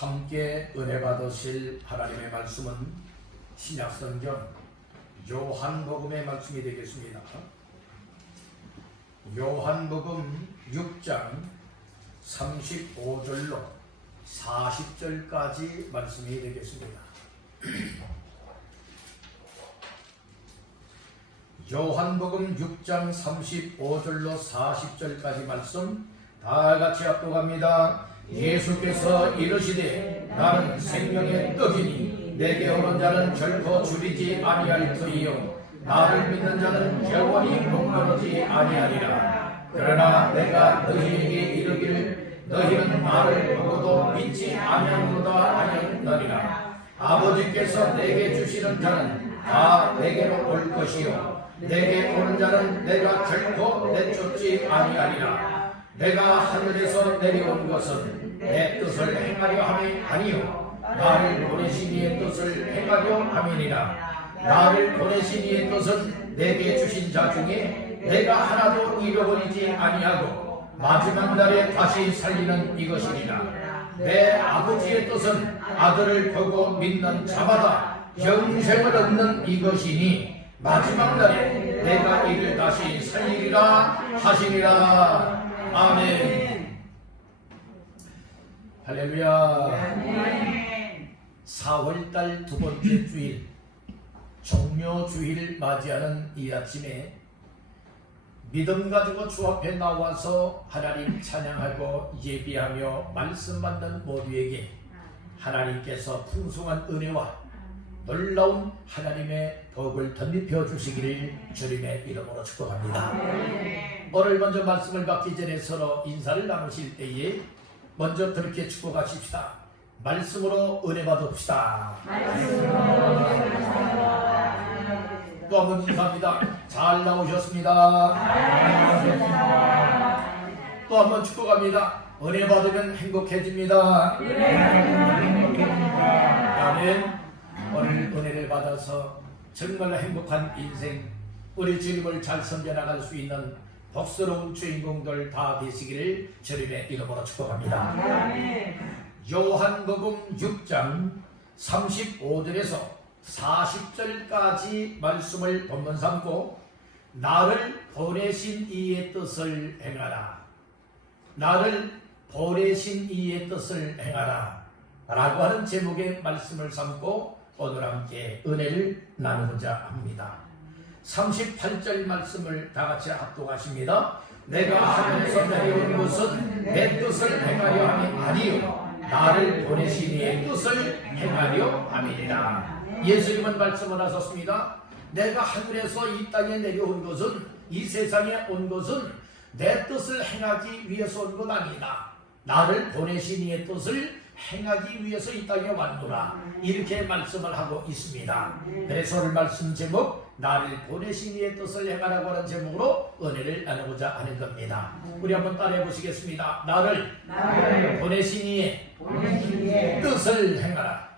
함께 은혜 받으실 하나님의 말씀은 신약성경 요한복음의 말씀이 되겠습니다. 요한복음 6장 35절로 40절까지 말씀이 되겠습니다. 요한복음 6장 35절로 40절까지 말씀 다 같이 합독합니다. 예수께서 이르시되 나는 생명의 떡이니 내게 오는 자는 결코 줄이지 아니할 터이요 나를 믿는 자는 영원히 목마르지 아니하리라. 그러나 내가 너희에게 이르기를 너희는 나를 보고도 믿지 아니하노다 하였느니라. 아버지께서 내게 주시는 자는 다 내게로 올 것이요 내게 오는 자는 내가 결코 내쫓지 아니하리라. 내가 하늘에서 내려온 것은 내 뜻을 행하려 함이 아니요 나를 보내신 이의 뜻을 행하려 함이니라. 나를 보내신 이의 뜻은 내게 주신 자 중에 내가 하나도 잃어버리지 아니하고 마지막 날에 다시 살리는 이것이니라. 내 아버지의 뜻은 아들을 보고 믿는 자마다 영생을 얻는 이것이니 마지막 날에 내가 이를 다시 살리리라 하시니라. 아멘. 할렐루야. 4월달 두 번째 주일 종료주일 맞이하는 이 아침에 믿음 가지고 주 앞에 나와서 하나님 찬양하고 예비하며 말씀 받는 모두에게 하나님께서 풍성한 은혜와 놀라운 하나님의 복을 덧입혀 주시기를 주님의 이름으로 축복합니다. 오늘 먼저 말씀을 받기 전에 서로 인사를 나누실 때에 먼저 그렇게 축복하십시다. 말씀으로 은혜 받읍시다. 또 한번 인사합니다. 잘 나오셨습니다. 또 한번 축복합니다. 은혜 받으면 행복해집니다. 아멘. 오늘 은혜를 받아서 정말 행복한 인생, 우리 주님을 잘 섬겨나갈 수 있는 복스러운 주인공들 다 되시기를 주님의 이름으로 축복합니다. 요한복음 6장 35절에서 40절까지 말씀을 본문 삼고 나를 보내신 이의 뜻을 행하라, 나를 보내신 이의 뜻을 행하라 라고 하는 제목의 말씀을 삼고 오늘 함께 은혜를 나누고자 합니다. 38절 말씀을 다 같이 합독하십니다. 내가 하늘에서 내려온 것은 내 뜻을 행하려 함이 아니요 나를 보내신 이의 뜻을 행하려 함이니라. 예수님은 말씀을 하셨습니다. 내가 하늘에서 이 땅에 내려온 것은, 이 세상에 온 것은 내 뜻을 행하기 위해서 온 것 아니다. 나를 보내신 이의 뜻을 행하기 위해서 이 땅에 왔노라. 이렇게 말씀을 하고 있습니다. 그래서 오늘 말씀 제목 나를 보내신 이의 뜻을 행하라고 하는 제목으로 은혜를 나누고자 하는 겁니다. 우리 한번 따라해 보시겠습니다. 나를 보내신 이의 뜻을 행하라.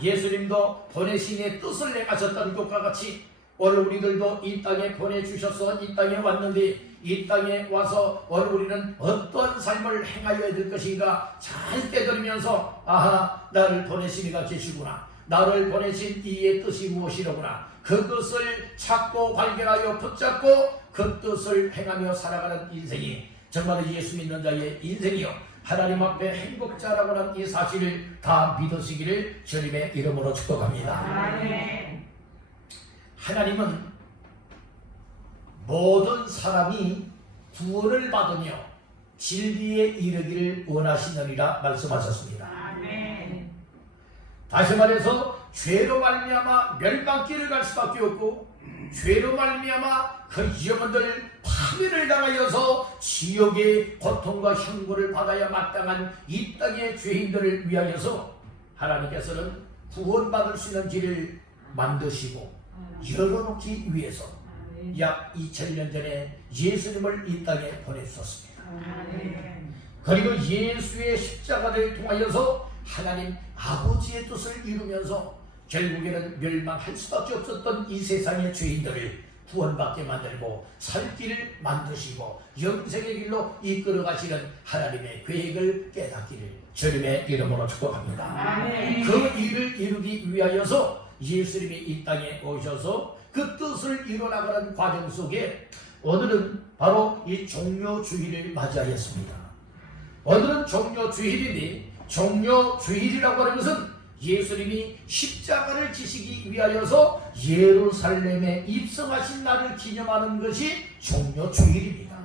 예수님도 보내신 이의 뜻을 행하셨던 것과 같이 오늘 우리들도 이 땅에 보내주셔서 이 땅에 왔는데 이 땅에 와서 오늘 우리는 어떤 삶을 행하여야 될 것인가 잘 깨달으면서 아하, 나를 보내신 이가 계시구나, 나를 보내신 이의 뜻이 무엇이로구나, 그것을 찾고 발견하여 붙잡고 그 뜻을 행하며 살아가는 인생이 정말 예수 믿는 자의 인생이요 하나님 앞에 행복자라고 하는 이 사실을 다 믿으시기를 주님의 이름으로 축복합니다. 하나님은 모든 사람이 구원을 받으며 진리에 이르기를 원하시느니라 말씀하셨습니다. 다시 말해서 죄로 말미암아 멸망길을 갈 수밖에 없고 죄로 말미암아 그 영혼들 파멸을 당하여서 지옥의 고통과 형벌을 받아야 마땅한 이 땅의 죄인들을 위하여서 하나님께서는 구원받을 수 있는 길을 만드시고 열어놓기 위해서 약 2000년 전에 예수님을 이 땅에 보내주셨습니다. 그리고 예수의 십자가를 통하여서 하나님 아버지의 뜻을 이루면서 결국에는 멸망할 수밖에 없었던 이 세상의 죄인들을 구원받게 만들고 살 길을 만드시고 영생의 길로 이끌어 가시는 하나님의 계획을 깨닫기를 주님의 이름으로 축복합니다. 그 일을 이루기 위하여서 예수님이 이 땅에 오셔서 그 뜻을 이뤄나가는 과정 속에 오늘은 바로 이 종료주일을 맞이하였습니다. 오늘은 종료주일이니 종료주일이라고 하는 것은 예수님이 십자가를 지시기 위하여서 예루살렘에 입성하신 날을 기념하는 것이 종료주일입니다.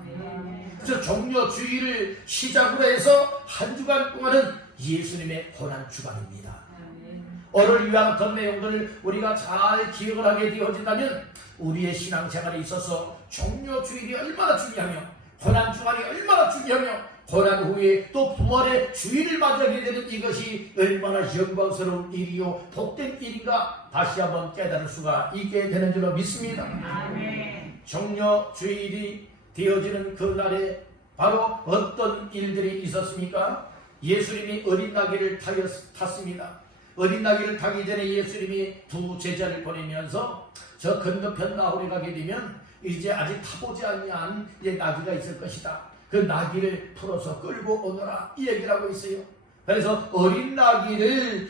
그래서 종료주일을 시작으로 해서 한 주간 동안은 예수님의 고난주간입니다. 오늘 이와 같은 내용들을 우리가 잘 기억을 하게 되어진다면 우리의 신앙생활에 있어서 종료주일이 얼마나 중요하며 고난주간이 얼마나 중요하며 고난 후에 또 부활의 주일을 맞이하게 되는 이것이 얼마나 영광스러운 일이요 복된 일인가 다시 한번 깨달을 수가 있게 되는 줄로 믿습니다. 종료주일이 되어지는 그날에 바로 어떤 일들이 있었습니까? 예수님이 어린 나귀를 탔습니다. 어린 나귀를 타기 전에 예수님이 두 제자를 보내면서 저 건너편 나홀에 가게 되면 이제 아직 타보지 않은 이제 나귀가 있을 것이다. 그 나귀를 풀어서 끌고 오너라 이 얘기를 하고 있어요. 그래서 어린 나귀를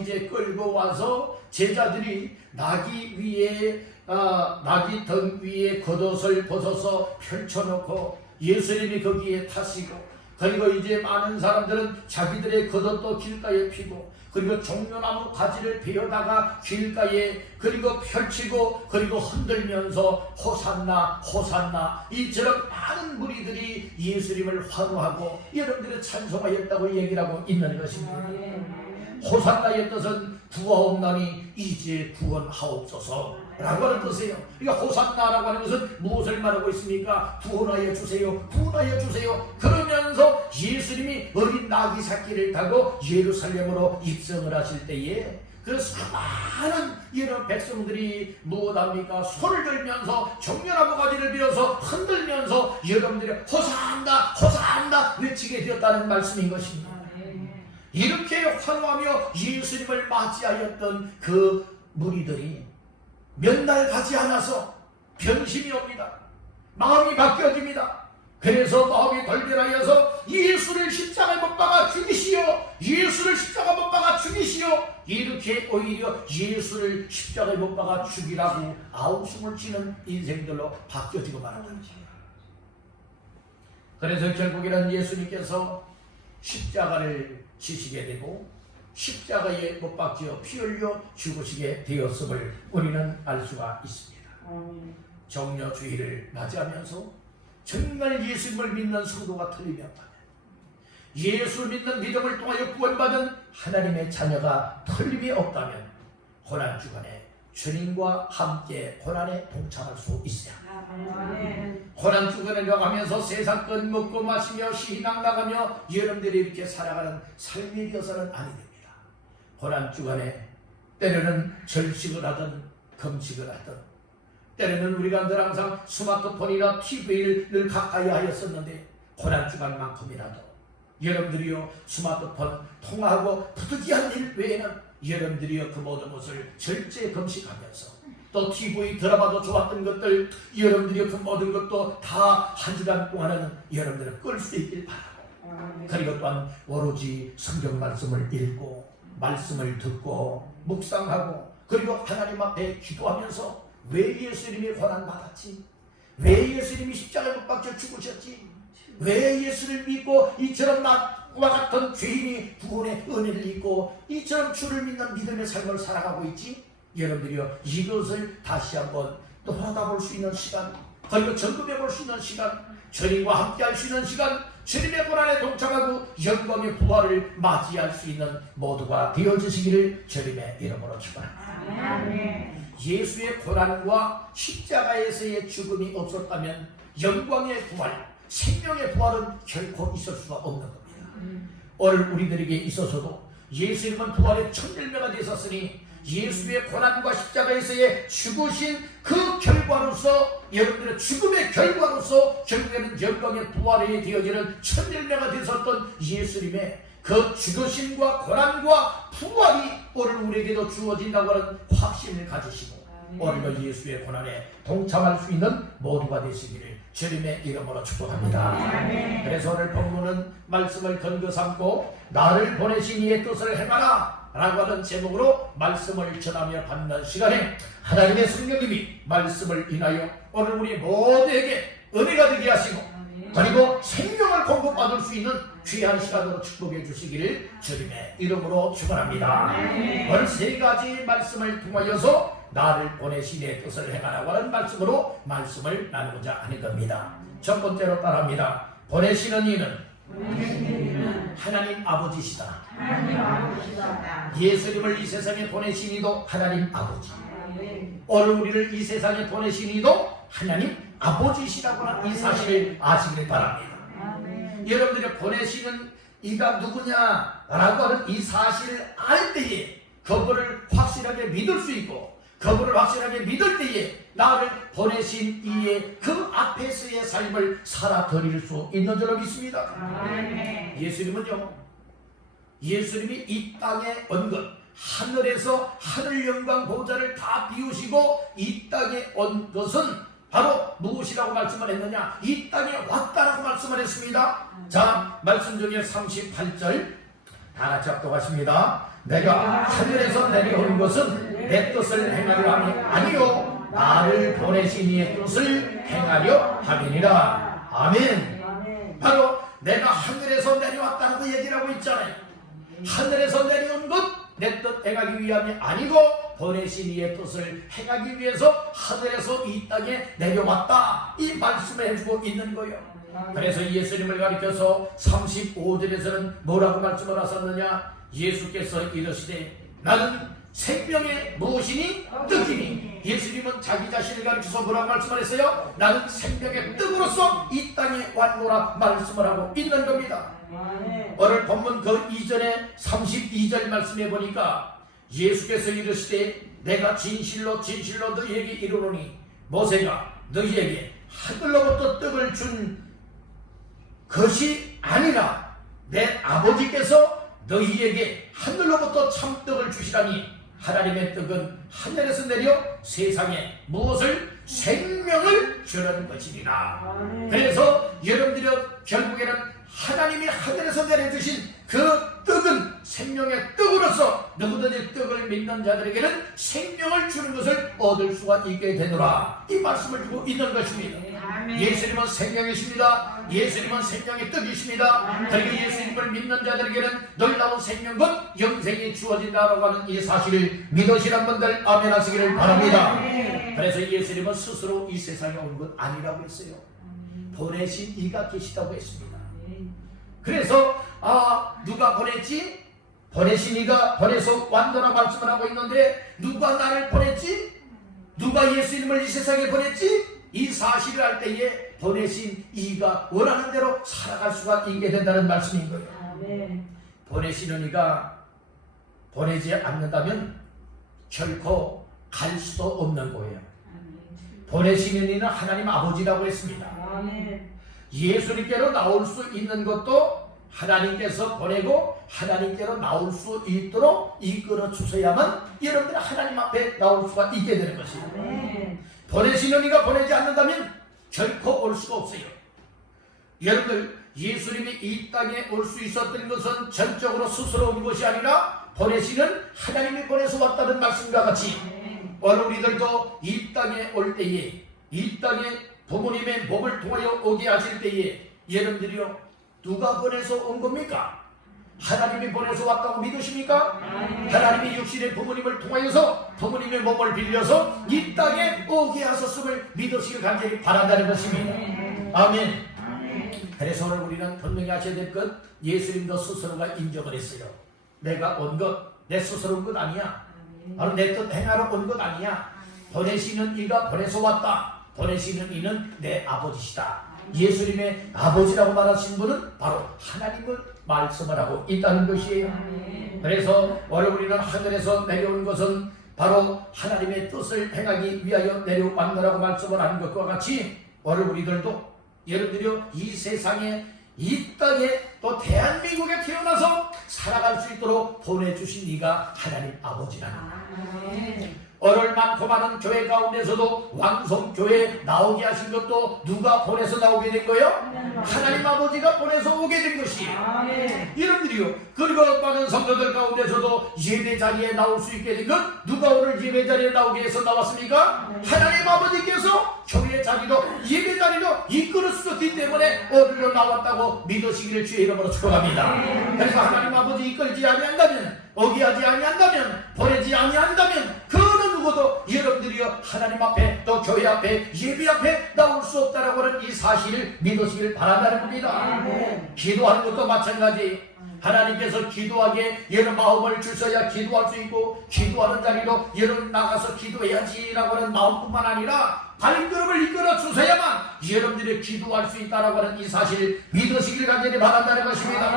이제 끌고 와서 제자들이 나귀 위에 나귀 등 위에 겉옷을 벗어서 펼쳐놓고 예수님이 거기에 타시고 그리고 이제 많은 사람들은 자기들의 겉옷도 길가에 피고 그리고 종려나무 가지를 베어다가 길가에 그리고 펼치고 그리고 흔들면서 호산나 호산나 이처럼 많은 무리들이 예수님을 환호하고 여러분들의 찬송하였다고 얘기를 하고 있는 것입니다. 호산나의 뜻은 구하옵나니 이제 구원하옵소서 라고 하는 뜻이에요. 그러니까 호산나라고 하는 것은 무엇을 말하고 있습니까? 구원하여 주세요, 구원하여 주세요. 그러면서 예수님이 어린 나귀 새끼를 타고 예루살렘으로 입성을 하실 때에 그 수많은 이런 백성들이 무엇합니까? 손을 들면서 종려나무 가지를 빌어서 흔들면서 여러분들이 호산나 호산나 외치게 되었다는 말씀인 것입니다. 이렇게 환호하며 예수님을 맞이하였던 그 무리들이 몇 날 가지 않아서 변심이 옵니다. 마음이 바뀌어집니다. 그래서 마음이 돌변하여서 예수를 십자가에 못 박아 죽이시오, 예수를 십자가에 못 박아 죽이시오, 이렇게 오히려 예수를 십자가에 못 박아 죽이라고 아우성을 치는 인생들로 바뀌어지고 말하는 거죠. 그래서 결국에는 예수님께서 십자가를 지시게 되고 십자가에 못 박혀 피 흘려 죽으시게 되었음을 우리는 알 수가 있습니다. 종료주일을 맞이하면서 정말 예수님을 믿는 성도가 틀림없다면 예수 믿는 믿음을 통하여 구원받은 하나님의 자녀가 틀림이 없다면 고난주간에 주님과 함께 고난에 동참할 수 있어야 합니다. 고난주간에 가면서 세상 것 먹고 마시며 시희낭 나가며 여러분들이 이렇게 살아가는 삶이 되어서는 아니 됩니다. 고난주간에 때로는 절식을 하든 금식을 하든 때로는 우리가 늘 항상 스마트폰이나 TV를 늘 가까이 하였었는데 고난주간만큼이라도 여러분들이요 스마트폰 통화하고 부득이한 일 외에는 여러분들이요 그 모든 것을 절제 금식하면서 또 TV 드라마도 좋았던 것들 여러분들이 그 모든 것도 다 한 주간 동안은 여러분들을 끌 수 있길 바라고 그리고 또한 오로지 성경 말씀을 읽고 말씀을 듣고 묵상하고 그리고 하나님 앞에 기도하면서 왜 예수님이 고난받았지? 왜 예수님이 십자가에 못 박혀 죽으셨지? 왜 예수를 믿고 이처럼 나와 같은 죄인이 구원의 은혜를 입고 이처럼 주를 믿는 믿음의 삶을 살아가고 있지? 여러분들이요 이것을 다시 한번 돌아다볼 수 있는 시간 그리고 점검해 볼 수 있는 시간 주님과 함께 할 수 있는 시간 주님의 고난에 동참하고 영광의 부활을 맞이할 수 있는 모두가 되어주시기를 주님의 이름으로 축원합니다. 예수의 고난과 십자가에서의 죽음이 없었다면 영광의 부활, 생명의 부활은 결코 있을 수가 없는 겁니다. 오늘 우리들에게 있어서도 예수님은 부활의 첫 열매가 되셨으니 예수의 고난과 십자가에서의 죽으신 그 결과로서 여러분들의 죽음의 결과로서 결국에는 영광의 부활이 되어지는 첫 열매가 되셨던 예수님의 그 죽으심과 고난과 부활이 오늘 우리에게도 주어진다고 하는 확신을 가지시고 오늘도 예수의 고난에 동참할 수 있는 모두가 되시기를 주님의 이름으로 축복합니다. 그래서 오늘 본문은 말씀을 근거 삼고 나를 보내신 이의 뜻을 행하라 라고 하는 제목으로 말씀을 전하며 받는 시간에 하나님의 성령님이 말씀을 인하여 오늘 우리 모두에게 은혜가 되게 하시고 그리고 생명을 공급받을 수 있는 귀한 시간으로 축복해 주시기를 주님의 이름으로 축원합니다. 오늘 세 가지 말씀을 통하여서 나를 보내신 이의 뜻을 행하라고 하는 말씀으로 말씀을 나누고자 하는 겁니다. 첫 번째로 따라합니다. 보내시는 이는 하나님 아버지시다. 예수님을 이 세상에 보내신 이도 하나님 아버지, 오늘 우리를 이 세상에 보내신 이도 하나님 아버지시라고 하는 이 사실을 아시길 바랍니다. 여러분들이 보내시는 이가 누구냐라고 하는 이 사실을 알 때에 그분을 확실하게 믿을 수 있고 그분을 확실하게 믿을 때에 나를 보내신 이의 그 앞에서의 삶을 살아드릴 수 있는 줄로 믿습니다. 예수님은요, 예수님이 이 땅에 온 것, 하늘에서 하늘 영광 보좌를 다 비우시고 이 땅에 온 것은 바로 무엇이라고 말씀을 했느냐? 이 땅에 왔다라고 말씀을 했습니다. 자, 말씀 중에 38절 다 같이 합독하십니다. 내가 하늘에서 내려온 것은 내 뜻을 행하려 함이 아니요 나를 보내신 이의 뜻을 행하려 함이니라. 아멘. 바로 내가 하늘에서 내려왔다고 얘기를 하고 있잖아요. 하늘에서 내려온 것 내 뜻 행하기 위함이 아니고 보내신 이의 뜻을 행하기 위해서 하늘에서 이 땅에 내려왔다, 이 말씀을 해주고 있는 거예요. 그래서 예수님을 가리켜서 35절에서는 뭐라고 말씀을 하셨느냐? 예수께서 이르시되 나는 생명의 무엇이니 떡이니. 예수님은 자기 자신을 가리켜서 뭐라고 말씀을 했어요? 나는 생명의 떡으로서 이 땅에 왔노라 말씀을 하고 있는 겁니다. 오늘 본문 그 이전에 32절 말씀해 보니까 예수께서 이르시되 내가 진실로 진실로 너희에게 이르노니 모세가 너희에게 하늘로부터 떡을 준 것이 아니라 내 아버지께서 너희에게 하늘로부터 참떡을 주시라니. 하나님의 떡은 하늘에서 내려 세상에 무엇을? 생명을 주는 것이니라. 그래서 여러분들이 결국에는 하나님이 하늘에서 내려주신 그 떡은 생명의 떡으로서 누구든지 떡을 믿는 자들에게는 생명을 주는 것을 얻을 수가 있게 되노라, 이 말씀을 주고 있는 것입니다. 예수님은 생명이십니다. 예수님은 생명의 떡이십니다. 그리고 예수님을 믿는 자들에게는 놀라운 생명과 영생이 주어진다고 하는 이 사실을 믿으시는 분들 아멘 하시기를 바랍니다. 그래서 예수님은 스스로 이 세상에 온 것 아니라고 했어요. 보내신 이가 계시다고 했습니다. 그래서 누가 보냈지? 보내신 이가 보내서 왔노라 말씀을 하고 있는데 누가 나를 보냈지? 누가 예수님을 이 세상에 보냈지? 이 사실을 알 때에 보내신 이가 원하는 대로 살아갈 수가 있게 된다는 말씀인 거예요. 보내시는 이가 보내지 않는다면 결코 갈 수도 없는 거예요. 보내시는 이는 하나님 아버지라고 했습니다. 예수님께로 나올 수 있는 것도 하나님께서 보내고 하나님께로 나올 수 있도록 이끌어 주셔야만 여러분들이 하나님 앞에 나올 수가 있게 되는 것입니다. 보내시는 이가 보내지 않는다면 결코 올 수가 없어요. 여러분들, 예수님이 이 땅에 올 수 있었던 것은 전적으로 스스로 온 것이 아니라 보내시는 하나님이 보내서 왔다는 말씀과 같이 오늘 우리들도 이 땅에 올 때에, 이 땅에 부모님의 몸을 통하여 오게 하실 때에 여러분들이요, 누가 보내서 온 겁니까? 하나님이 보내서 왔다고 믿으십니까? 하나님이 육신의 부모님을 통하여서 부모님의 몸을 빌려서 이 땅에 오게 하셨음을 믿으시길 간절히 바란다는 것입니다. 아멘. 그래서 오늘 우리는 분명히 하셔야 될 것, 예수님도 스스로가 인정을 했어요. 내가 온 것, 내 스스로 온 것 아니야. 바로 내 뜻 행하러 온 것 아니야. 보내시는 이가 보내서 왔다. 보내시는 이는 내 아버지시다. 예수님의 아버지라고 말하신 분은 바로 하나님을 말씀을 하고 있다는 것이에요. 그래서 오늘 우리는 하늘에서 내려온 것은 바로 하나님의 뜻을 행하기 위하여 내려왔느라고 말씀을 하는 것과 같이 오늘 우리들도 여러분들이 이 세상에, 이 땅에, 또 대한민국에 태어나서 살아갈 수 있도록 보내주신 이가 하나님 아버지라는 거예요. 얼을 많고 많은 교회 가운데서도 왕성교회 나오게 하신 것도 누가 보내서 나오게 된 거예요? 하나님 아버지가 보내서 오게 된 것이에요. 여러분들이요, 그리고 많은 성도들 가운데서도 예배 자리에 나올 수 있게 된 것 누가 오늘 예배 자리에 나오게 해서 나왔습니까? 하나님 아버지께서 교회 자리로 예배 자리로 이끌어 주셨기 때문에 오늘로 나왔다고 믿으시기를 주의 이름으로 축복합니다. 그래서 하나님 아버지 이끌지 아니한다면, 어기하지 아니한다면, 보내지 아니한다면 그 어느 누구도 여러분들이요 하나님 앞에 또 교회 앞에 예배 앞에 나올 수 없다라고 하는 이 사실을 믿으시길 바란다는 겁니다. 기도하는 것도 마찬가지. 하나님께서 기도하게 여러분 마음을 주셔야 기도할 수 있고, 기도하는 자리로 여러분 나가서 기도해야지라고 하는 마음뿐만 아니라 발걸음을 이끌어 주셔야만 여러분들이 기도할 수 있다라고 하는 이 사실을 믿으시길 간절히 바란다는 것입니다.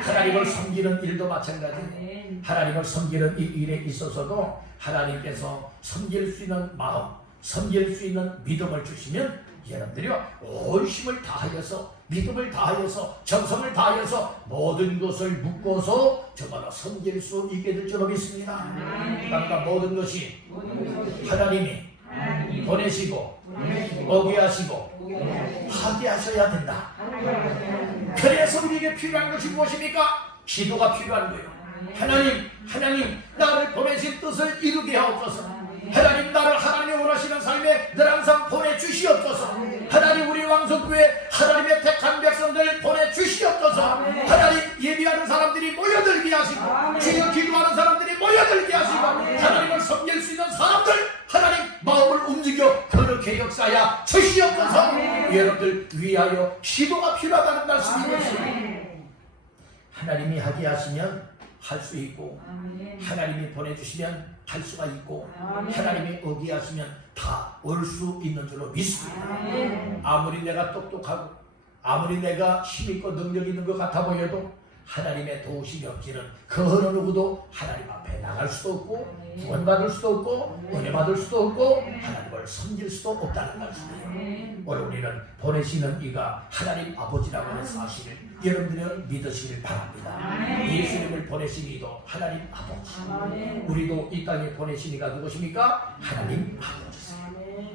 하나님을 섬기는 일도 마찬가지예요. 하나님을 섬기는 이 일에 있어서도 하나님께서 섬길 수 있는 마음, 섬길 수 있는 믿음을 주시면 여러분들이 온 힘을 다하여서, 믿음을 다하여서, 정성을 다하여서 모든 것을 묶어서 정말로 섬길 수 있게 될 줄 믿습니다. 그러니까 모든 것이 하나님이 보내시고 오게 하시고 하게 하셔야 된다. 그래서 우리에게 필요한 것이 무엇입니까? 기도가 필요한 거예요. 하나님 나를 보내신 뜻을 이루게 하옵소서. 하나님 나를 하나님이 원하시는 삶에 늘 항상 보내주시옵소서. 하나님 우리 왕성교회 하나님의 택한 백성들 보내주시옵소서. 하나님 예비하는 사람들이 모여들게 하시고, 주여 기도하는 사람들이 모여들게 하시고, 하나님을 섬길 수 있는 사람들 하나님 마음을 움직여 그렇게 역사하여 주시옵소서. 여러분들 위하여 기도가 필요하다는 말씀인 것입니다. 하나님이 하게 하시면 할 수 있고, 하나님이 보내주시면 할 수가 있고, 하나님이 어기하시면 다 올 수 있는 줄로 믿습니다. 아무리 내가 똑똑하고 아무리 내가 힘있고 능력 있는 것 같아 보여도 하나님의 도우심이 없이는 그 어느 누구도 하나님 앞에 나갈 수도 없고, 구원받을 수도 없고, 은혜 받을 수도 없고, 하나님을 섬길 수도 없다는 말씀이에요. 오늘 우리는 보내시는 이가 하나님 아버지라고 하는 사실을 여러분들은 믿으시길 바랍니다. 예수님을 보내신 이도 하나님 아버지, 우리도 이 땅에 보내신 이가 누구십니까? 하나님 아버지세요.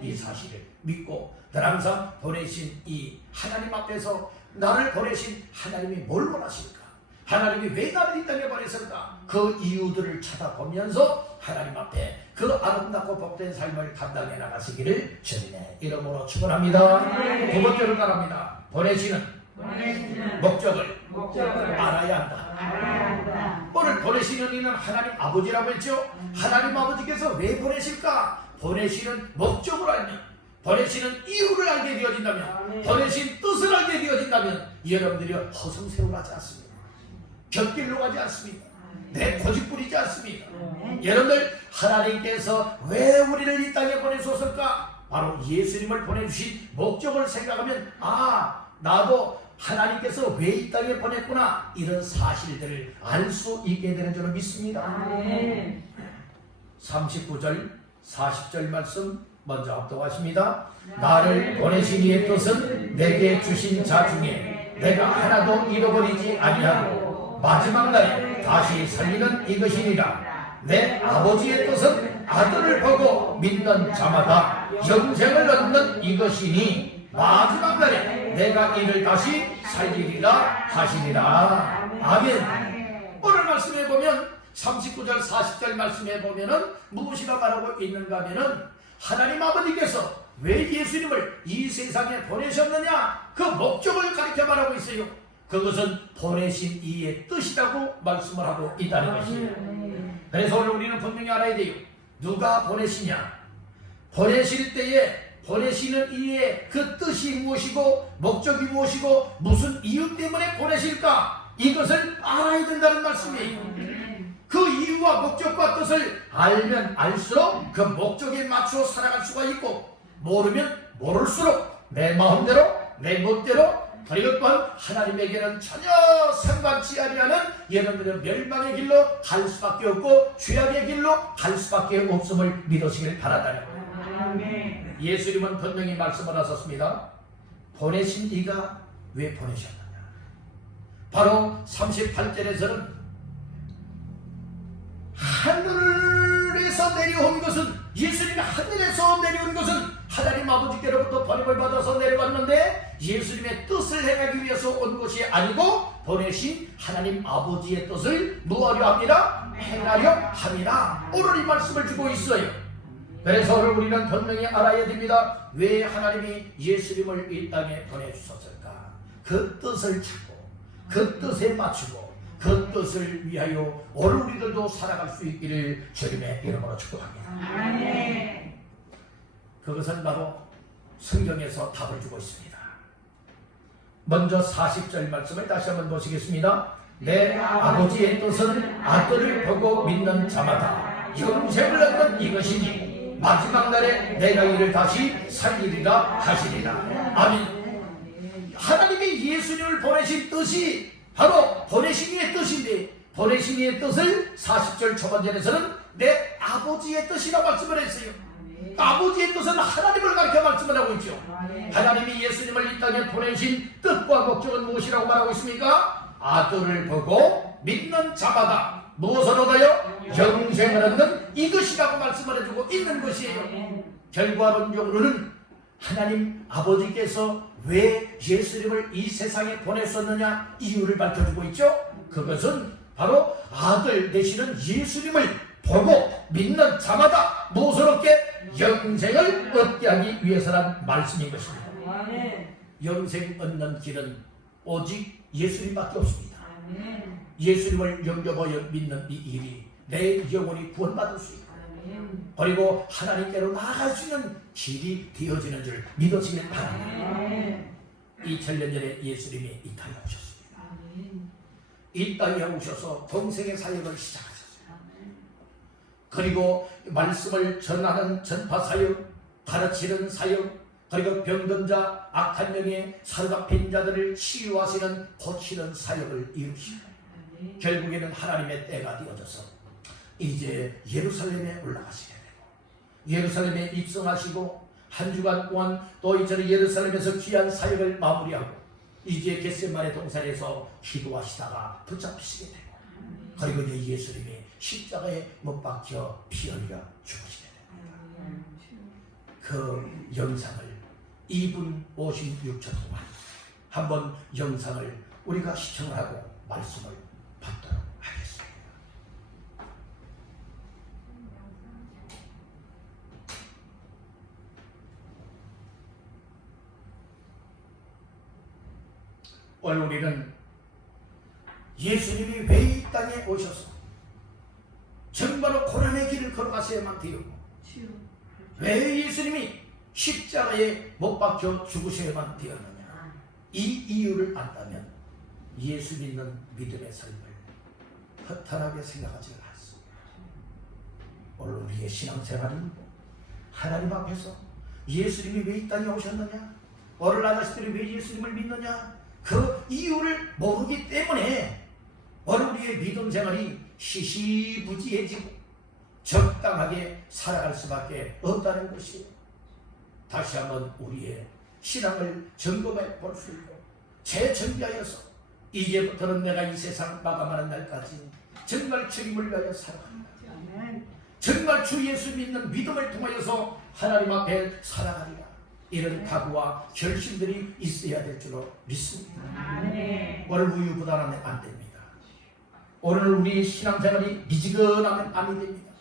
이 사실을 믿고 늘 항상 보내신 이 하나님 앞에서 나를 보내신 하나님이 뭘 원하실까? 하나님이 왜 나를 이 땅에 보내셨을까? 그 이유들을 찾아보면서 하나님 앞에 그 아름답고 복된 삶을 감당해 나가시기를 주님의 이름으로 축원합니다. 두 번째로 나갑니다. 보내시는 목적을 알아야 한다. 오늘 보내시는 이는 하나님 아버지라고 했죠. 하나님 아버지께서 왜 보내실까? 보내시는 목적을 알면, 보내시는 이유를 알게 되어진다면, 보내신 뜻을 알게 되어진다면 여러분들이 허송세월하지 않습니다. 곁길로 가지 않습니다. 내 고집 부리지 않습니다. 여러분들 하나님께서 왜 우리를 이 땅에 보내셨을까? 바로 예수님을 보내주신 목적을 생각하면 나도 하나님께서 왜 이 땅에 보냈구나, 이런 사실들을 알 수 있게 되는 줄 믿습니다. 39절 40절 말씀 먼저 합독하십니다. 나를 보내신 이의 뜻은 내게 주신 자 중에 내가 하나도 잃어버리지 아니하고 마지막 날에 다시 살리는 이것이니라. 내 아버지의 뜻은 아들을 보고 믿는 자마다 영생을 얻는 이것이니 마지막 날에 내가 이를 다시 살리리라 하시니라. 아멘. 오늘 말씀해 보면 39절 40절 말씀해 보면은 무엇이라 말하고 있는가 하면은 하나님 아버지께서 왜 예수님을 이 세상에 보내셨느냐, 그 목적을 가리켜 말하고 있어요. 그것은 보내신 이의 뜻이라고 말씀을 하고 있다는 것이에요. 그래서 오늘 우리는 분명히 알아야 돼요. 누가 보내시냐, 보내실 때에 보내시는 이의 그 뜻이 무엇이고 목적이 무엇이고 무슨 이유 때문에 보내실까, 이것을 알아야 된다는 말씀이에요. 그 이유와 목적과 뜻을 알면 알수록 그 목적에 맞춰 살아갈 수가 있고, 모르면 모를수록 내 마음대로 내 멋대로, 그리고 또한 하나님에게는 전혀 상관치 아니하는 여러분들의 멸망의 길로 갈 수밖에 없고 죄악의 길로 갈 수밖에 없음을 믿으시길 바란다는 거예요. 예수님은 분명히 말씀을 하셨습니다. 보내신 이가 왜 보내셨느냐. 바로 38절에서는 하늘의 하늘에서 내려온 것은, 예수님이 하늘에서 내려온 것은 하나님 아버지께로부터 번임을 받아서 내려왔는데 예수님의 뜻을 행하기 위해서 온 것이 아니고 보내신 하나님 아버지의 뜻을 무하려 합니다. 행하려 합니다. 오늘 이 말씀을 주고 있어요. 그래서 오늘 우리는 분명히 알아야 됩니다. 왜 하나님이 예수님을 이 땅에 보내주셨을까? 그 뜻을 찾고 그 뜻에 맞추고 그 뜻을 위하여 오늘 우리들도 살아갈 수 있기를 주님의 이름으로 축복합니다. 아멘. 그것은 바로 성경에서 답을 주고 있습니다. 먼저 40절 말씀을 다시 한번 보시겠습니다. 내 아버지의 뜻은 아들을 보고 믿는 자마다 영생을 얻는 이것이니 마지막 날에 내가 이를 다시 살리리라 하시리라. 아멘. 하나님이 예수님을 보내신 뜻이 바로 보내신 이의 뜻인데, 보내신 이의 뜻을 40절 초반절에서는 내 아버지의 뜻이라 말씀을 했어요. 아버지의 뜻은 하나님을 가리켜 말씀을 하고 있죠. 하나님이 예수님을 이 땅에 보내신 뜻과 목적은 무엇이라고 말하고 있습니까? 아들을 보고 믿는 자마다 무엇을 얻어요? 영생을 얻는 이것이라고 말씀을 해주고 있는 것이에요. 결과론적으로는 하나님 아버지께서 왜 예수님을 이 세상에 보냈었느냐 이유를 밝혀주고 있죠. 그것은 바로 아들 되시는 예수님을 보고 믿는 자마다 무엇을 얻게? 영생을 얻게 하기 위해서란 말씀인 것입니다. 영생 얻는 길은 오직 예수님밖에 없습니다. 예수님을 영접하여 믿는 이 일이 내 영혼이 구원받을 수 있고 그리고 하나님께로 나아갈 수 있는 길이 되어지는 줄 믿으시길 바랍니다. 2000년 전에 예수님이 이 땅에 오셨습니다. 이 땅에 오셔서 동생의 사역을 시작하셨어요. 그리고 말씀을 전하는 전파 사역, 가르치는 사역, 그리고 병든 자, 악한 영의 사로잡힌 자들을 치유하시는 고치는 사역을 이루시고 결국에는 하나님의 때가 되어져서 이제 예루살렘에 올라가시게 되고 예루살렘에 입성하시고 한 주간 동안 또 이처럼 예루살렘에서 귀한 사역을 마무리하고 이제 겟세마네 동산에서 기도하시다가 붙잡히시게 되고 그리고 이제 예수님이 십자가에 못 박혀 피 흘려 죽으시게 됩니다. 그 영상을 2분 56초 동안 한번 영상을 우리가 시청하고 말씀을 받도록 하겠습니다. 오늘 우리는 예수님이 왜 이 땅에 오셔서 정말로 고난의 길을 걸어가셔야만 되었고 왜 예수님이 십자가에 못 박혀 죽으셔야만 되었느냐 이 이유를 안다면 예수 믿는 믿음의 삶을 허탄하게 생각하지 않습니다. 오늘 우리의 신앙생활은 하나님 앞에서 예수님이 왜 이 땅에 오셨느냐 오늘 아저씨들이 왜 예수님을 믿느냐 그 이유를 모르기 때문에 오늘 우리의 믿음 생활이 시시부지해지고 적당하게 살아갈 수밖에 없다는 것이에요. 다시 한번 우리의 신앙을 점검해 볼 수 있고 재정비하여서 이제부터는 내가 이 세상 마감하는 날까지 정말 책임을 위하여 살아간다. 정말 주 예수 믿는 믿음을 통하여서 하나님 앞에 살아가리라. 이런 각오와 결심들이 있어야 될 줄로 믿습니다. 오늘 우유부단하면 안 됩니다. 오늘 우리 신앙생활이 미지근하면 안 됩니다.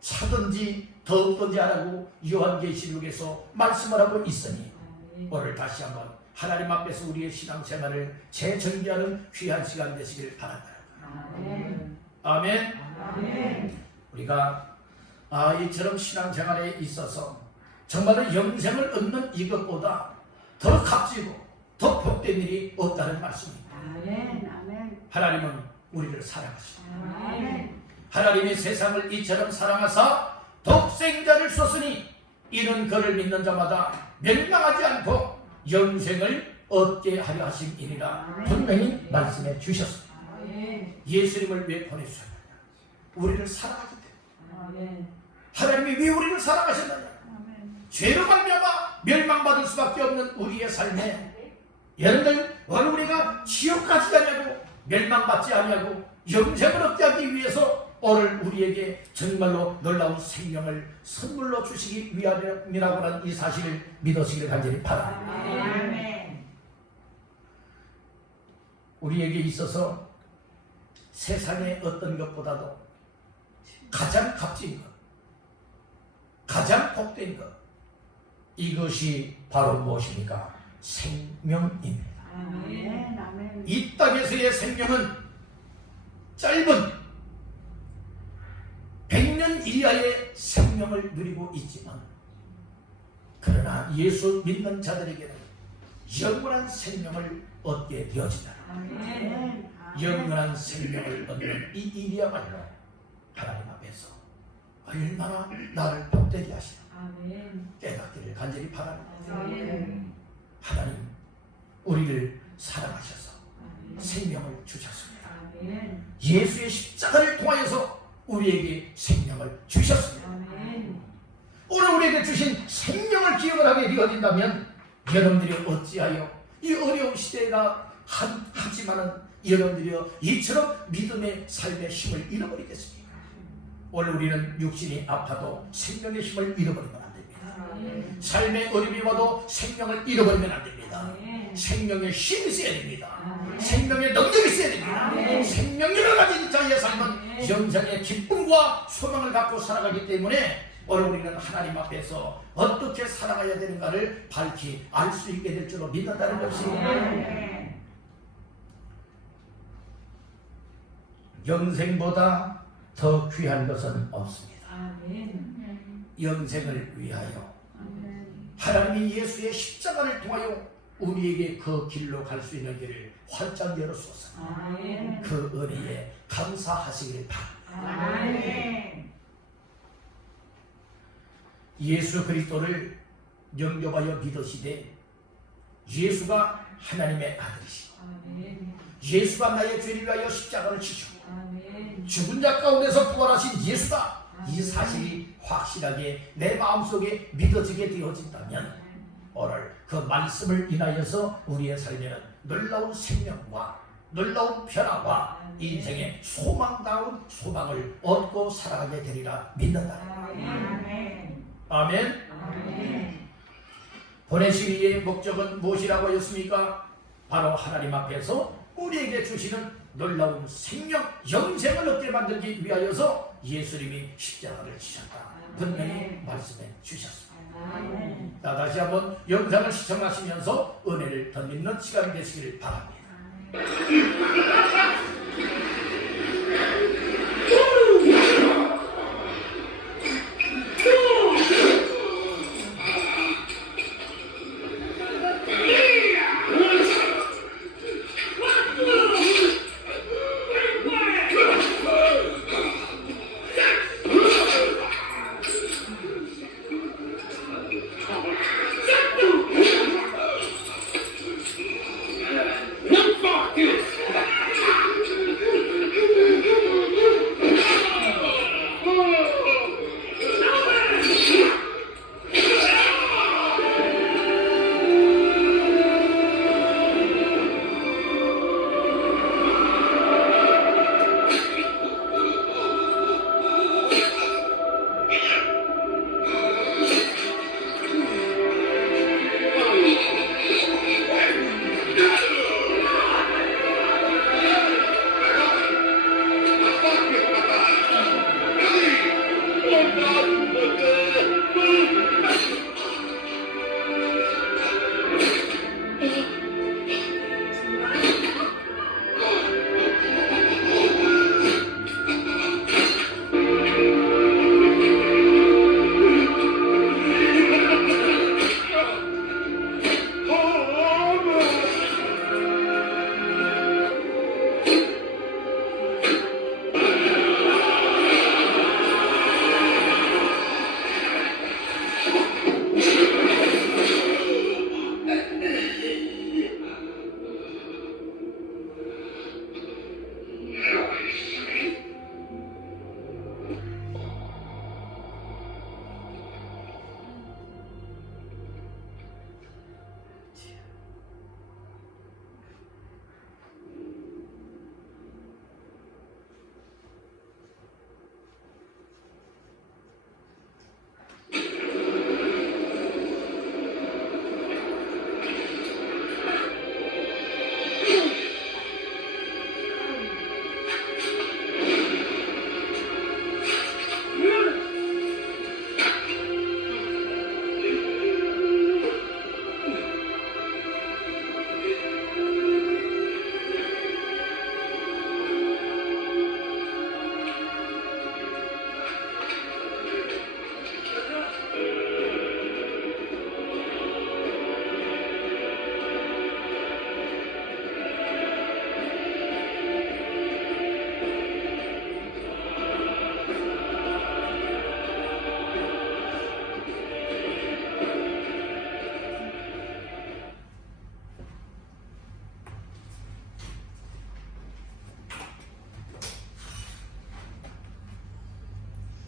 차든지 더욱든지 안 하고 요한계시록에서 말씀을 하고 있으니 오늘 다시 한번 하나님 앞에서 우리의 신앙생활을 재정비하는 귀한 시간 되시길 바랍니다. 아멘. 아멘. 우리가 이처럼 신앙생활에 있어서 정말로 영생을 얻는 이것보다 더 값지고 더 복된 일이 없다는 말씀입니다. 아멘. 하나님은 우리를 사랑하십니다. 하나님이 세상을 이처럼 사랑하사 독생자를 쏟으니 이는 그를 믿는 자마다 멸망하지 않고 영생을 얻게 하려 하심이니라 분명히 말씀해 주셨습니다. 예수님을 왜 보내주셨느냐 우리를 사랑하기 때문에 하나님이 왜 우리를 사랑하셨느냐 죄로 말미암아 멸망받을 수밖에 없는 우리의 삶에 여러분들 오늘 우리가 지옥 가지 않냐고 멸망받지 않냐고 영생을 얻게 하기 위해서 오늘 우리에게 정말로 놀라운 생명을 선물로 주시기 위함이라고 하는 이 사실을 믿으시기를 간절히 바랍니다. 우리에게 있어서 세상의 어떤 것보다도 가장 값진 것, 가장 복된 것, 이것이 바로 무엇입니까? 생명입니다. 이 땅에서의 생명은 짧은 100년 이하의 생명을 누리고 있지만, 그러나 예수 믿는 자들에게는 영원한 생명을 얻게 되어진다. 영원한 생명을 얻는 이 일이야말로 하나님 앞에서 얼마나 나를 복되게 하시나 깨닫기를 간절히 바랍니다. 하나님 우리를 사랑하셔서 생명을 주셨습니다. 예수의 십자가를 통하여서 우리에게 생명을 주셨습니다. 오늘 우리에게 주신 생명을 기억을 하게 되어진다면 여러분들이 어찌하여 이 어려운 시대가 하지만은 여러분들이여 이처럼 믿음의 삶의 힘을 잃어버리겠습니까? 오늘 우리는 육신이 아파도 생명의 힘을 잃어버리면 안 됩니다. 삶의 어려움이 와도 생명을 잃어버리면 안 됩니다. 생명의 힘이 있어야 됩니다. 생명의 능력이 있어야 됩니다. 생명력을 가진 자의 삶은 영생의 기쁨과 소망을 갖고 살아가기 때문에 오늘 우리는 하나님 앞에서 어떻게 살아가야 되는가를 밝히 알 수 있게 될 줄로 믿는다는 것입니다. 영생보다 더 귀한 것은 없습니다. 영생을 위하여 하나님이 예수의 십자가를 통하여 우리에게 그 길로 갈 수 있는 길을 활짝 열어주소서. 그 은혜에 감사하시길 바랍니다. 예수 그리스도를 영접하여 믿으시되 예수가 하나님의 아들이시고 예수가 나의 죄를 위하여 십자가를 지시고 죽은 자 가운데서 부활하신 예수다, 이 사실이 확실하게 내 마음속에 믿어지게 되어진다면 오늘 그 말씀을 인하여서 우리의 삶에는 놀라운 생명과 놀라운 변화와 인생의 소망다운 소망을 얻고 살아가게 되리라 믿는다. 아멘. 보내실 이의 목적은 무엇이라고 하였습니까? 바로 하나님 앞에서 우리에게 주시는 놀라운 생명, 영생을 얻게 만들기 위하여서 예수님이 십자가를 지셨다. 분명히 말씀해 주셨습니다. 다시 한번 영상을 시청하시면서 은혜를 더 믿는 시간이 되시길 바랍니다. Good.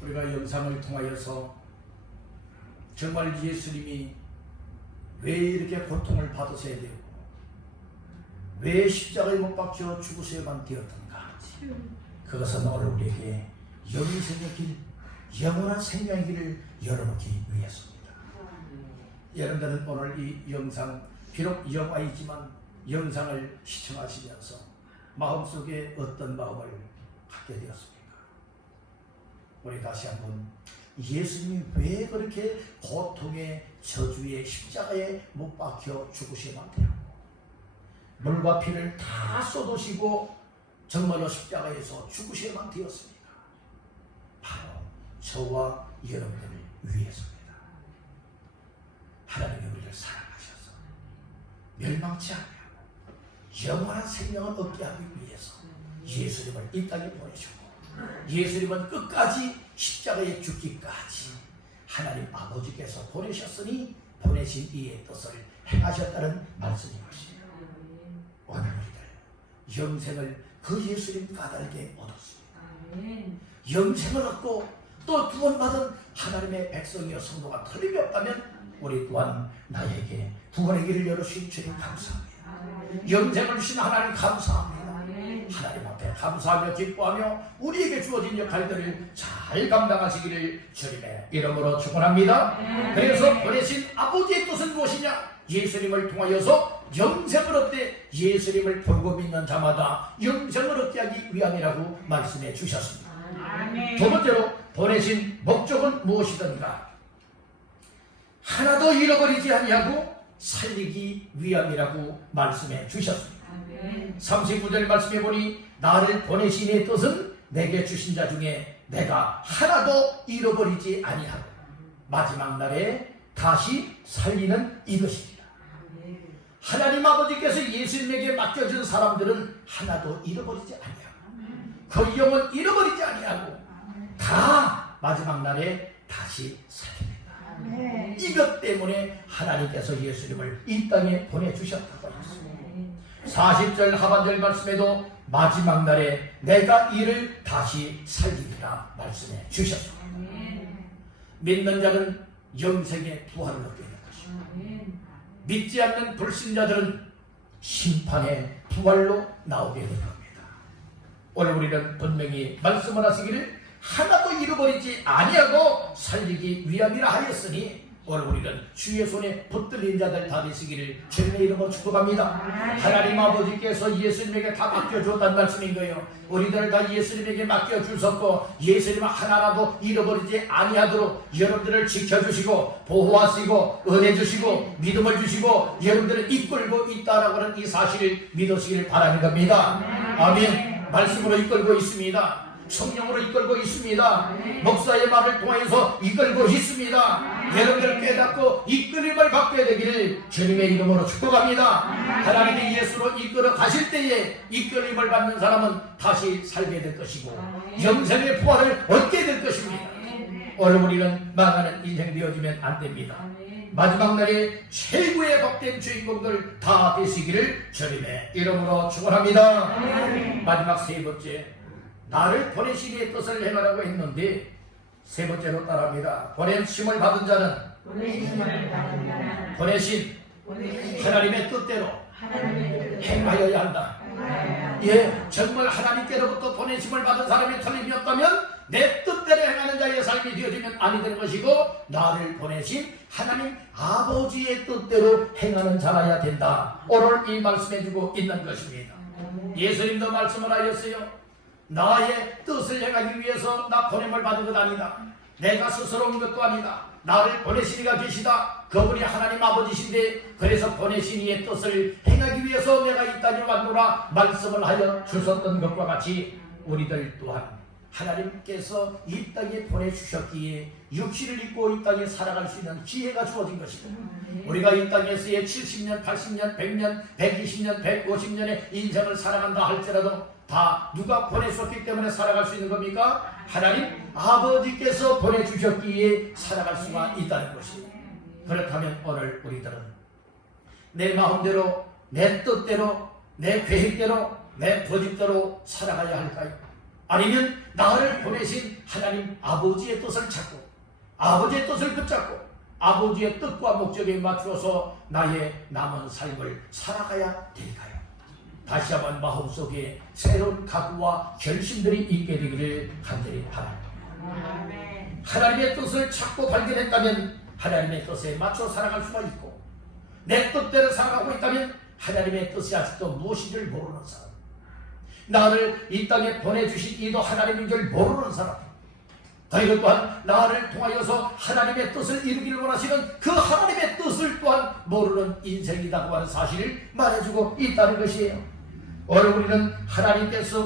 우리가 영상을 통하여서 정말 예수님이 왜 이렇게 고통을 받으셔야 되고 왜 십자가에 못 박혀 죽으셔야만 되었던가, 그것은 오늘 우리에게 영생의 길, 영원한 생명의 길을 열어놓기 위해서입니다. 여러분들은 오늘 이 영상, 비록 영화이지만 영상을 시청하시면서 마음속에 어떤 마음을 갖게 되었습니까? 우리 다시 한번 예수님이 왜 그렇게 고통의 저주의 십자가에 못 박혀 죽으셔야만 되고 물과 피를 다 쏟으시고 정말로 십자가에서 죽으셔야만 되었습니까? 바로 저와 여러분들을 위해서입니다. 하나님이 우리를 사랑하셔서 멸망치 않게 하고 영원한 생명을 얻게 하기 위해서 예수님을 이 땅에 보내셨고, 예수님은 끝까지 십자가에 죽기까지 하나님 아버지께서 보내셨으니 보내신 이의 뜻을 행하셨다는 말씀인 것입니다. 오늘 우리들 영생을 그 예수님 까닭에 얻었습니다. 영생을 얻고 또 구원 받은 하나님의 백성이여 성도가 틀림이 없다면 우리 또한 나에게 구원의 길을 열어주신 주님 감사합니다. 영생을 주신 하나님 감사합니다. 하나님 앞에 감사하며 기뻐하며 우리에게 주어진 역할들을 잘 감당하시기를 주님의 이름으로 축원합니다. 그래서 보내신 아버지의 뜻은 무엇이냐? 예수님을 통하여서 영생을 얻되 예수님을 보고 믿는 자마다 영생을 얻게 하기 위함이라고 말씀해 주셨습니다. 두 번째로 보내신 목적은 무엇이든가 하나도 잃어버리지 아니하고 살리기 위함이라고 말씀해 주셨습니다. 39절 말씀해 보니 나를 보내신 이의 뜻은 내게 주신 자 중에 내가 하나도 잃어버리지 아니하고 마지막 날에 다시 살리는 이것입니다. 하나님 아버지께서 예수님에게 맡겨준 사람들은 하나도 잃어버리지 아니하고 그 영혼 잃어버리지 아니하고 다 마지막 날에 다시 살립니다. 이것 때문에 하나님께서 예수님을 이 땅에 보내주셨다고 했습니다. 40절 하반절 말씀에도 마지막 날에 내가 이를 다시 살리리라 말씀해 주셨습니다. 믿는 자는 영생의 부활을 얻게 될 것입니다. 믿지 않는 불신자들은 심판의 부활로 나오게 될 겁니다. 오늘 우리는 분명히 말씀을 하시기를 하나도 잃어버리지 아니하고 살리기 위함이라 하였으니 오늘 우리는 주의 손에 붙들린 자들 다 되시기를 주님의 이름으로 축복합니다. 하나님 아버지께서 예수님에게 다 맡겨주었다는 말씀인 거예요. 우리들을 다 예수님에게 맡겨주셨고 예수님 하나라도 잃어버리지 아니하도록 여러분들을 지켜주시고 보호하시고 은혜 주시고 믿음을 주시고 여러분들을 이끌고 있다라고 하는 이 사실을 믿으시기를 바라는 겁니다. 아멘. 말씀으로 이끌고 있습니다. 성령으로 이끌고 있습니다. 목사의 말을 통해서 이끌고 있습니다. 여러분들 깨닫고 이끌림을 받게 되기를 주님의 이름으로 축복합니다. 하나님의 예수로 이끌어 가실 때에 이끌림을 받는 사람은 다시 살게 될 것이고 영생의 부활을 얻게 될 것입니다. 오늘 우리는 망하는 인생 되어지면 안 됩니다. 마지막 날에 최고의 복된 주인공들 다 되시기를 주님의 이름으로 축원합니다. 마지막 세 번째, 나를 보내신 이의 뜻을 행하라고 했는데 세 번째로 따라합니다. 보내심을 받은 자는 보내신 하나님의 뜻대로 행하여야 한다. 예, 정말 하나님께로부터 보내심을 받은 사람이 틀림이 없다면 내 뜻대로 행하는 자의 삶이 되어지면 아니 되는 것이고 나를 보내신 하나님 아버지의 뜻대로 행하는 자라야 된다. 오늘 이 말씀해주고 있는 것입니다. 예수님도 말씀을 하였어요. 나의 뜻을 행하기 위해서 나 보냄을 받은 것 아니다. 내가 스스로 온 것도 아니다. 나를 보내신 이가 계시다. 그분이 하나님 아버지신데 그래서 보내신 이의 뜻을 행하기 위해서 내가 이 땅에 왔노라 말씀을 하여 주셨던 것과 같이 우리들 또한 하나님께서 이 땅에 보내주셨기에 육신을 입고 이 땅에 살아갈 수 있는 기회가 주어진 것입니다. 우리가 이 땅에서의 70년, 80년, 100년, 120년, 150년의 인생을 살아간다 할지라도 다 누가 보내셨기 때문에 살아갈 수 있는 겁니까? 하나님 아버지께서 보내주셨기에 살아갈 수가 있다는 것입니다. 그렇다면 오늘 우리들은 내 마음대로, 내 뜻대로, 내 계획대로, 내 고집대로 살아가야 할까요? 아니면 나를 보내신 하나님 아버지의 뜻을 찾고 아버지의 뜻을 붙잡고 아버지의 뜻과 목적에 맞추어서 나의 남은 삶을 살아가야 될까요? 다시 한번 마음속에 새로운 각오와 결심들이 있게 되기를 간절히 바랍니다. 하나님의 뜻을 찾고 발견했다면 하나님의 뜻에 맞춰 살아갈 수가 있고, 내 뜻대로 살아가고 있다면 하나님의 뜻이 아직도 무엇인지를 모르는 사람, 나를 이 땅에 보내주신 이도 하나님인 줄 모르는 사람, 이것 또한 나를 통하여서 하나님의 뜻을 이루기를 원하시는 그 하나님의 뜻을 또한 모르는 인생이라고 하는 사실을 말해주고 있다는 것이에요. 오늘 우리는 하나님께서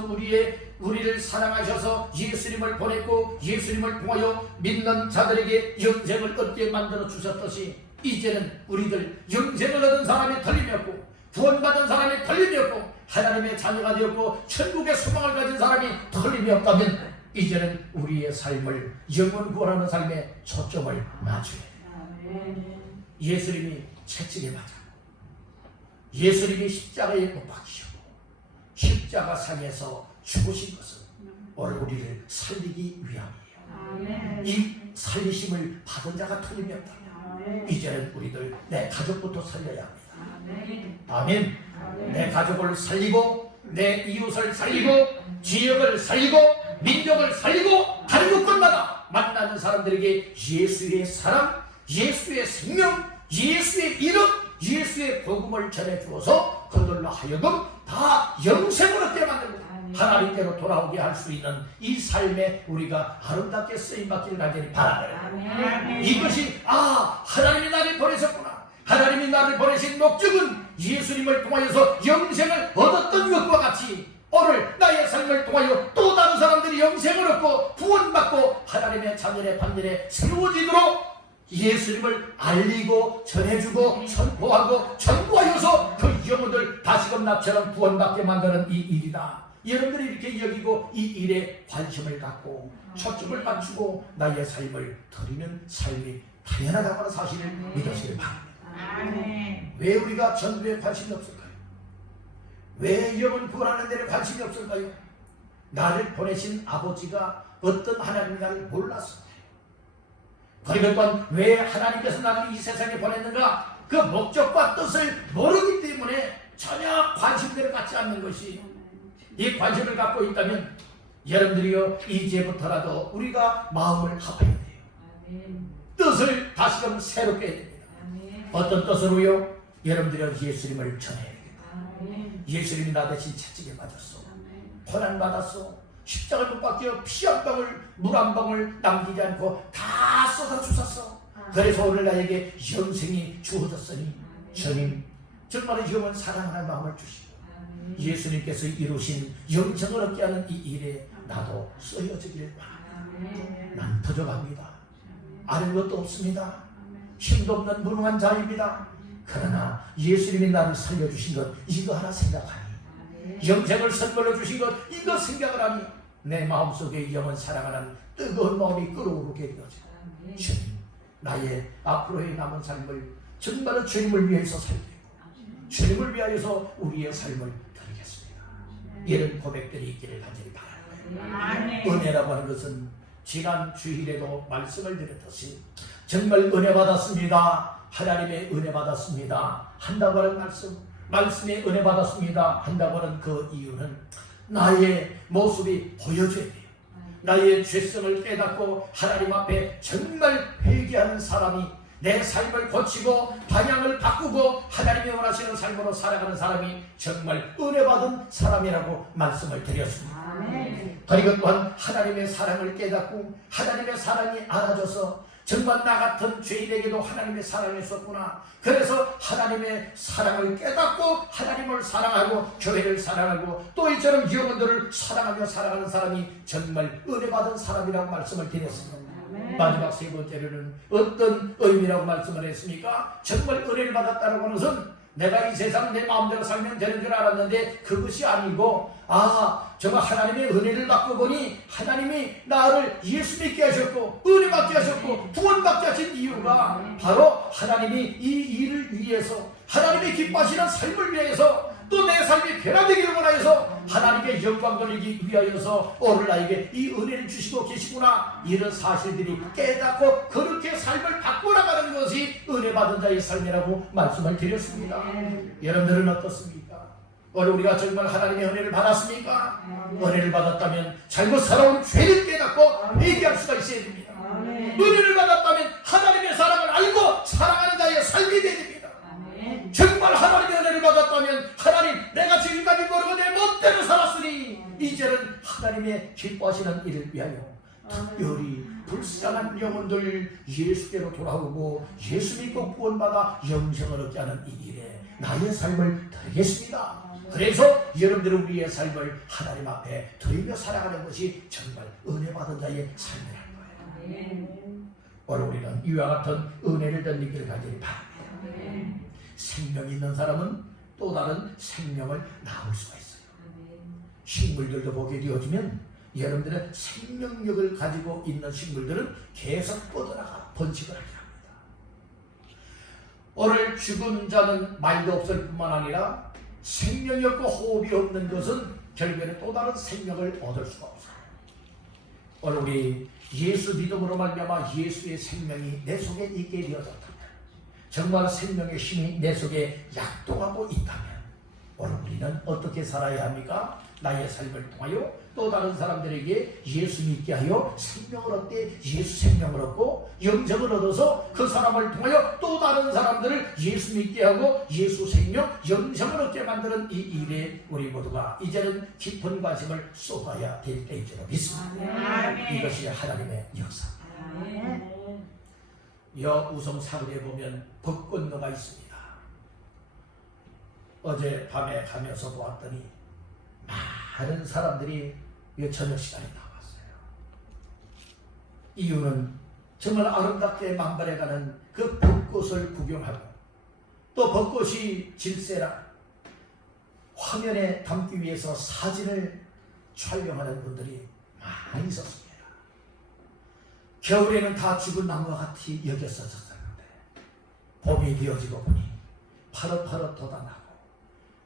우리를 사랑하셔서 예수님을 보냈고 예수님을 통하여 믿는 자들에게 영생을 얻게 만들어 주셨듯이, 이제는 우리들 영생을 얻은 사람이 틀림없고 구원받은 사람이 틀림없고 하나님의 자녀가 되었고 천국의 소망을 가진 사람이 틀림이 없다면 이제는 우리의 삶을 영원 구원하는 삶에 초점을 맞춰야 돼요. 예수님이 채찍에 맞아 예수님이 십자가에 못 박히셨고 십자가상에서 죽으신 것은 오늘 우리를 살리기 위함이에요. 이 살리심을 받은 자가 틀림이 없다. 이제는 우리들 내 가족부터 살려야 합니다. 아멘. 내 가족을 살리고 내 이웃을 살리고 지역을 살리고 민족을 살리고 다른 곳마다 만나는 사람들에게 예수의 사랑, 예수의 생명, 예수의 이름, 예수의 복음을 전해주어서 그들로 하여금 다 영생을 얻게 만들고 하나님께로 돌아오게 할 수 있는 이 삶에 우리가 아름답게 쓰임받기를 간절히 바라요. 이것이 하나님이 나를 보내셨구나, 하나님이 나를 보내신 목적은 예수님을 통하여서 영생을 얻었던 것과 같이 오늘 나의 삶을 통하여 또 다른 사람들이 영생을 얻고 구원받고 하나님의 자녀의 반열에 세워지도록 예수님을 알리고 전해주고 선포하고 전도하여서 그 영혼들 다시금 나처럼 구원받게 만드는 이 일이다. 여러분들이 이렇게 여기고 이 일에 관심을 갖고 초점을 맞추고 나의 삶을 드리는 삶이 당연하다고 하는 사실을 믿으시길 바랍니다. 왜 우리가 전도에 관심이 없을까요? 왜 영혼 구원하는 데에 관심이 없을까요? 나를 보내신 아버지가 어떤 하나님인가를 몰랐어요. 그리고 또한 왜 하나님께서 나를 이 세상에 보냈는가, 그 목적과 뜻을 모르기 때문에 전혀 관심들을 갖지 않는 것이, 이 관심을 갖고 있다면 여러분들이요 이제부터라도 우리가 마음을 합해야 돼요. 뜻을 다시금 새롭게 해야 됩니다. 어떤 뜻으로요? 여러분들이요 예수님을 전해야 됩니다. 예수님이 나 대신 채찍에 맞았어, 고난받았어, 십자가를 못 박혀 피 한 방울 물 한 방울 남기지 않고 다 쏟아주셨어. 그래서 오늘 나에게 영생이 주어졌으니 주님 정말 영원 사랑하는 마음을 주시고 예수님께서 이루신 영생을 얻게 하는 이 일에 나도 쓰여지길 바랍니다. 난 부족합니다. 아는 것도 없습니다. 힘도 없는 무능한 자입니다. 그러나 예수님이 나를 살려주신 것 이거 하나 생각하니, 영생을 선물로 주신 것 이거 생각을 하니 내 마음속에 영원 사랑하는 뜨거운 마음이 끓어오르게 되어지고, 주님 나의 앞으로의 남은 삶을 정말로 주님을 위해서 살리고 주님을 위하여서 우리의 삶을 드리겠습니다. 이런 고백들이 있기를 간절히 바랍니다. 은혜라고 하는 것은 지난 주일에도 말씀을 드렸듯이 정말 은혜 받았습니다, 하나님의 은혜 받았습니다 한다고 하는 말씀에 은혜 받았습니다 한다고 하는 그 이유는 나의 모습이 보여줘야 돼요. 나의 죄성을 깨닫고 하나님 앞에 정말 회개하는 사람이, 내 삶을 고치고 방향을 바꾸고 하나님이 원하시는 삶으로 살아가는 사람이 정말 은혜받은 사람이라고 말씀을 드렸습니다. 그리고 또한 하나님의 사랑을 깨닫고 하나님의 사랑이 알아져서 정말 나 같은 죄인에게도 하나님의 사랑이 있었구나, 그래서 하나님의 사랑을 깨닫고 하나님을 사랑하고 교회를 사랑하고 또 이처럼 영혼들을 사랑하며 살아가는 사람이 정말 은혜받은 사람이라고 말씀을 드렸습니다. 마지막 세 번째로는 어떤 의미라고 말씀을 했습니까? 정말 은혜를 받았다는 것은 내가 이 세상 내 마음대로 살면 되는 줄 알았는데 그것이 아니고, 정말 하나님의 은혜를 받고 보니 하나님이 나를 예수 믿게 하셨고 은혜 받게 하셨고 구원받게 하신 이유가 바로 하나님이 이 일을 위해서, 하나님이 기뻐하시는 삶을 위해서 또 내 삶이 변화되기를 원하여서 하나님께 영광 돌리기 위하여서 오늘 나에게 이 은혜를 주시고 계시구나, 이런 사실들이 깨닫고 그렇게 삶을 바꿔나가는 것이 은혜 받은 자의 삶이라고 말씀을 드렸습니다. 여러분들은 어떻습니까? 오늘 우리가 정말 하나님의 은혜를 받았습니까? 은혜를 받았다면 잘못 살아온 죄를 깨닫고 회개할 수가 있어야 됩니다. 은혜를 받았다면 하나님의 사랑을 알고 사랑하는 자의 삶이 되야 됩니다. 정말 하나님의 은혜를 받았다면 하나님, 내가 지금까지 모르고 내 멋대로 살았으니 이제는 하나님의 기뻐하시는 일을 위하여 특별히 불쌍한 영혼들 예수께로 돌아오고 예수 믿고 구원받아 영생을 얻게 하는 이 일에 나의 삶을 드리겠습니다. 그래서 여러분들은 우리의 삶을 하나님 앞에 드리며 살아가는 것이 정말 은혜 받은 자의 삶이라는 거예요. 오늘 우리는 이와 같은 은혜를 덧니기를 가지리 바랍니다. 생명이 있는 사람은 또 다른 생명을 낳을 수가 있어요. 식물들도 보게 되어지면 여러분들의 생명력을 가지고 있는 식물들은 계속 뻗어나가 번식을 하게 합니다. 오늘 죽은 자는 말도 없을 뿐만 아니라 생명이 없고 호흡이 없는 것은 결국에는 또 다른 생명을 얻을 수가 없어요. 오늘 우리 예수 믿음으로 말미암아 예수의 생명이 내 속에 있게 되어졌다면, 정말 생명의 힘이 내 속에 약동하고 있다면 오늘 우리는 어떻게 살아야 합니까? 나의 삶을 통하여 또 다른 사람들에게 예수 믿게 하여 생명을 얻되 예수 생명을 얻고 영생을 얻어서 그 사람을 통하여 또 다른 사람들을 예수 믿게 하고 예수 생명 영생을 얻게 만드는 이 일에 우리 모두가 이제는 깊은 관심을 쏟아야 될 때인 줄 믿습니다. 이것이 하나님의 역사입니다. 여우성 사거리에 보면 벚꽃로가 있습니다. 어제 밤에 가면서 보았더니 많은 사람들이 저녁 시간에 나왔어요. 이유는 정말 아름답게 만발해가는 그 벚꽃을 구경하고 또 벚꽃이 질세라 화면에 담기 위해서 사진을 촬영하는 분들이 많이 있었습니다. 겨울에는 다 죽은 나무와 같이 여겼었었는데 봄이 되어지고 보니 파릇파릇 돋아나고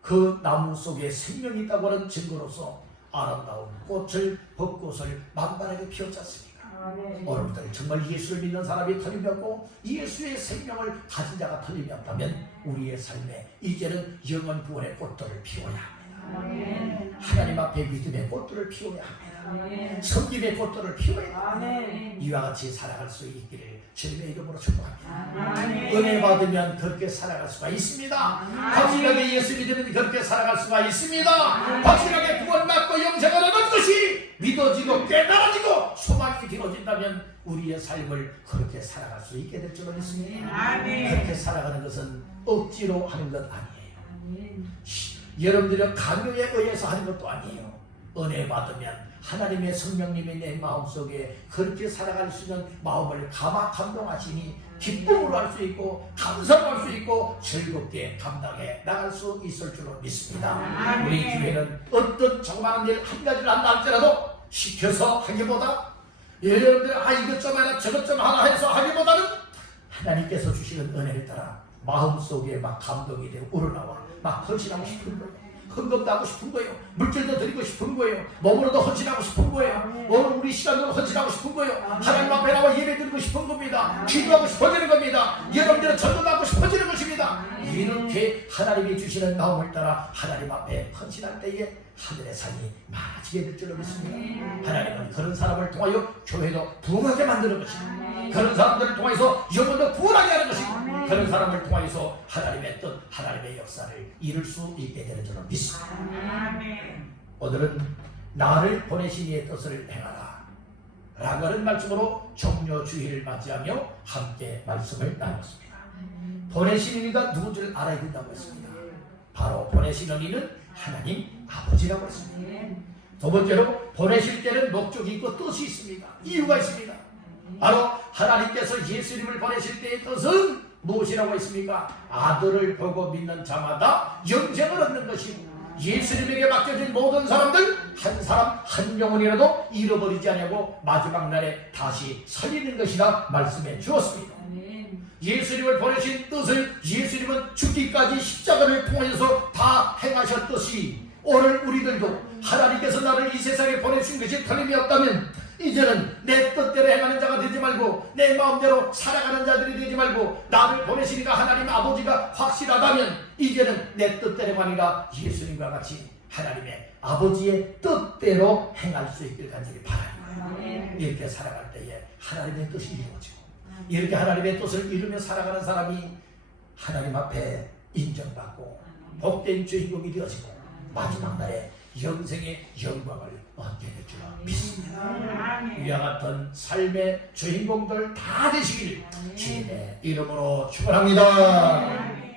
그 나무 속에 생명이 있다고 하는 증거로서 아름다운 꽃을, 벚꽃을 만발하게 피웠지 않습니까? 여러분들 정말 예수를 믿는 사람이 터리었고 예수의 생명을 가진 자가 터리었다면 우리의 삶에 이제는 영원 구원의 꽃들을 피워야 합니다. 하나님 앞에 믿음의 꽃들을 피워야 합니다. 섬김의 꽃들을 피워야 합니다. 이와 같이 살아갈 수 있기를 주님의 이름으로 축복합니다. 은혜 받으면 그렇게 살아갈 수가 있습니다. 확실하게 예수 믿으면 그렇게 살아갈 수가 있습니다. 확실하게 구원받고 영생을 얻은 것이 믿어지고 깨달아지고 소망이 되어진다면 우리의 삶을 그렇게 살아갈 수 있게 될 줄로 믿습니다. 그렇게 살아가는 것은 억지로 하는 것 아니에요. 여러분들의 강요에 의해서 하는 것도 아니에요. 은혜 받으면 하나님의 성령님이 내 마음속에 그렇게 살아갈 수 있는 마음을 감동하시니 기쁨으로 할 수 있고 감사할 수 있고 즐겁게 감당해 나갈 수 있을 줄로 믿습니다. 우리 교회는 어떤 조그마한 일 한 가지를 한다 할지라도 시켜서 하기보다 여러분들 이것 좀 하나 저것 좀 하나 해서 하기보다는 하나님께서 주시는 은혜를 따라 마음속에 막 감동이 되고 우러나와 막 헌신하고 싶은 거예요. 헌금도 하고 싶은 거예요. 물질도 드리고 싶은 거예요. 몸으로도 헌신하고 싶은 거예요. 오늘 우리 시간으로 헌신하고 싶은 거예요. 하나님 앞에 나와 예배 드리고 싶은 겁니다. 기도하고 싶어지는 겁니다. 여러분들은 전도하고 싶어지는 것입니다. 이렇게 하나님이 주시는 마음을 따라 하나님 앞에 헌신할 때에 하늘의 산이 많아지게 될 줄로 믿습니다. 하나님은 그런 사람을 통하여 교회도 부흥하게 만드는 것입니다. 그런 사람들을 통해서 영혼도 구원하게 하는 것입니다. 그런 사람을 통해서 하나님의 뜻, 하나님의 역사를 이룰 수 있게 되는 줄로 믿습니다. 오늘은 나를 보내신 이의 뜻을 행하라 라고 하는 말씀으로 종료주의를 맞이하며 함께 말씀을 나눴습니다. 보내신 이가 누군지를 알아야 된다고 했습니다. 바로 보내시는 이는 하나님 아버지라고 했습니다. 두 번째로 보내실 때는 목적이 있고 뜻이 있습니다. 이유가 있습니다. 바로 하나님께서 예수님을 보내실 때의 뜻은 무엇이라고 했습니까? 아들을 보고 믿는 자마다 영생을 얻는 것이고 예수님에게 맡겨진 모든 사람들 한 사람 한 영혼이라도 잃어버리지 않냐고 마지막 날에 다시 살리는 것이라 말씀해 주었습니다. 예수님을 보내신 뜻을 예수님은 죽기까지 십자가를 통하여서 다 행하셨듯이 오늘 우리들도 하나님께서 나를 이 세상에 보내신 것이 틀림이 없다면 이제는 내 뜻대로 행하는 자가 되지 말고 내 마음대로 살아가는 자들이 되지 말고 나를 보내시니까 하나님 아버지가 확실하다면 이제는 내 뜻대로가 아니라 예수님과 같이 하나님의 아버지의 뜻대로 행할 수 있길 간절히 바랍니다. 이렇게 살아갈 때에 하나님의 뜻이 이루어지고 이렇게 하나님의 뜻을 이루며 살아가는 사람이 하나님 앞에 인정받고 복된 주인공이 되어지고 마지막 날에 영생의 영광을 얻게 될 줄 믿습니다. 이와 같은 삶의 주인공들 다 되시길 주님의 이름으로 축원합니다.